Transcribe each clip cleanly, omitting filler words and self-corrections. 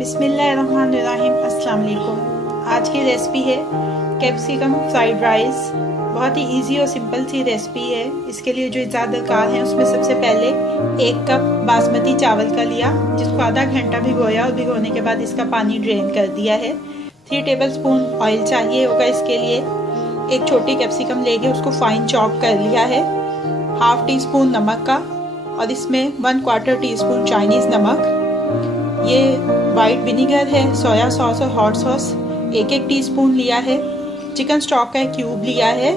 बिस्मिल्लाहिर्रहमानिर्रहीम। अस्सलाम वालेकुम। आज की रेसिपी है कैप्सिकम फ्राइड राइस। बहुत ही इजी और सिंपल सी रेसिपी है। इसके लिए जो इजाज़त दरकार है उसमें सबसे पहले 1 कप बासमती चावल का लिया, जिसको आधा घंटा भिगोया और भिगोने के बाद इसका पानी ड्रेन कर दिया है। 3 टेबलस्पून ऑयल चाहिए होगा इसके लिए। एक छोटी कैप्सिकम लेके उसको फाइन चॉप कर लिया है। 1/2 टीस्पून नमक का, और इसमें 1/4 टीस्पून चाइनीज़ नमक। ये वाइट विनीगर है, सोया सॉस और हॉट सॉस 1-1 टीस्पून लिया है। चिकन स्टॉक का क्यूब लिया है।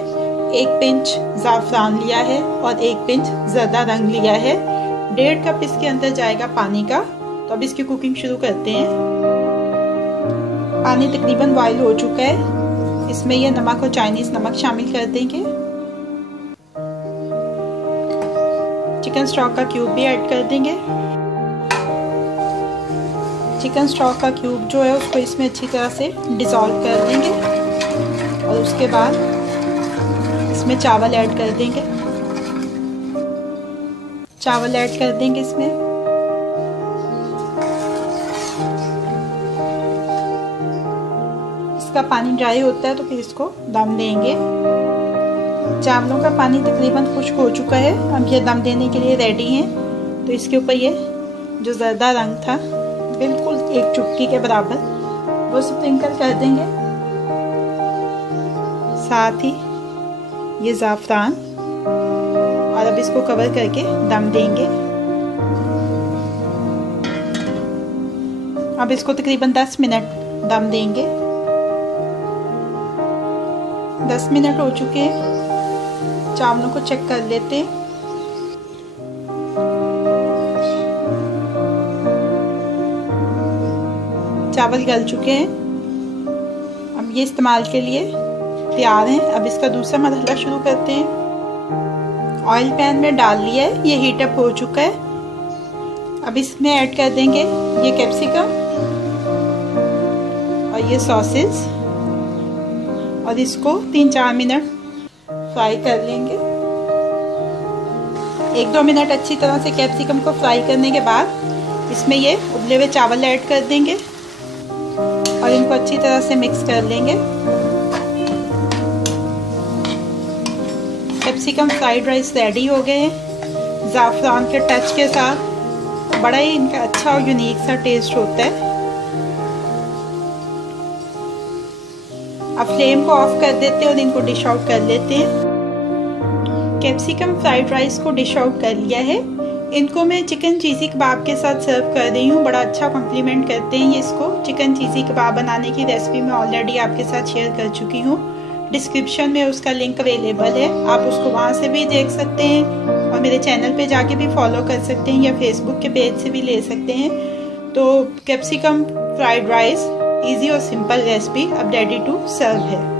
1 पिंच ज़ाफ़रान लिया है और 1 पिंच ज़रदा रंग लिया है। 1.5 कप इसके अंदर जाएगा पानी का। तो अब इसकी कुकिंग शुरू करते हैं। पानी तकरीबन बॉयल हो चुका है। इसमें यह नमक और चाइनीज़ नमक शामिल कर देंगे। चिकन स्टॉक का क्यूब भी ऐड कर देंगे। चिकन स्टॉक का क्यूब जो है उसको इसमें अच्छी तरह से डिसॉल्व कर देंगे, और उसके बाद इसमें चावल ऐड कर देंगे। चावल ऐड कर देंगे इसमें। इसका पानी ड्राई होता है तो फिर इसको दम देंगे। चावलों का पानी तकरीबन खुश्क हो चुका है। अब ये दम देने के लिए रेडी हैं। तो इसके ऊपर ये जो ज़रदा रंग था बिल्कुल 1 चुटकी के बराबर वो स्प्रिंकल कर देंगे। साथ ही ये ज़ाफ़रान, और अब इसको कवर करके दम देंगे। अब इसको तकरीबन 10 मिनट दम देंगे। 10 मिनट हो चुके हैं। चावलों को चेक कर लेते हैं। चावल गल चुके हैं। अब ये इस्तेमाल के लिए तैयार हैं। अब इसका दूसरा मरहला शुरू करते हैं। ऑयल पैन में डाल लिया है, ये हीट अप हो चुका है। अब इसमें ऐड कर देंगे ये कैप्सिकम और ये सॉसेस, और इसको 3-4 मिनट फ्राई कर लेंगे। 1-2 मिनट अच्छी तरह से कैप्सिकम को फ्राई करने के बाद इसमें ये उबले हुए चावल ऐड कर देंगे और इनको अच्छी तरह से मिक्स कर लेंगे। कैप्सिकम फ्राइड राइस रेडी हो गए हैं। ज़ाफ़रान के टच के साथ बड़ा ही इनका अच्छा और यूनिक सा टेस्ट होता है। अब फ्लेम को ऑफ कर देते हैं और इनको डिश आउट कर लेते हैं। कैप्सिकम फ्राइड राइस को डिश आउट कर लिया है। इनको मैं चिकन चीज़ी कबाब के साथ सर्व कर रही हूँ। बड़ा अच्छा कॉम्प्लीमेंट करते हैं ये इसको। चिकन चीज़ी कबाब बनाने की रेसिपी मैं ऑलरेडी आपके साथ शेयर कर चुकी हूँ। डिस्क्रिप्शन में उसका लिंक अवेलेबल है, आप उसको वहाँ से भी देख सकते हैं, और मेरे चैनल पे जाके भी फॉलो कर सकते हैं, या फेसबुक के पेज से भी ले सकते हैं। तो कैप्सिकम फ्राइड राइस इजी और सिंपल रेसिपी अब रेडी टू सर्व है।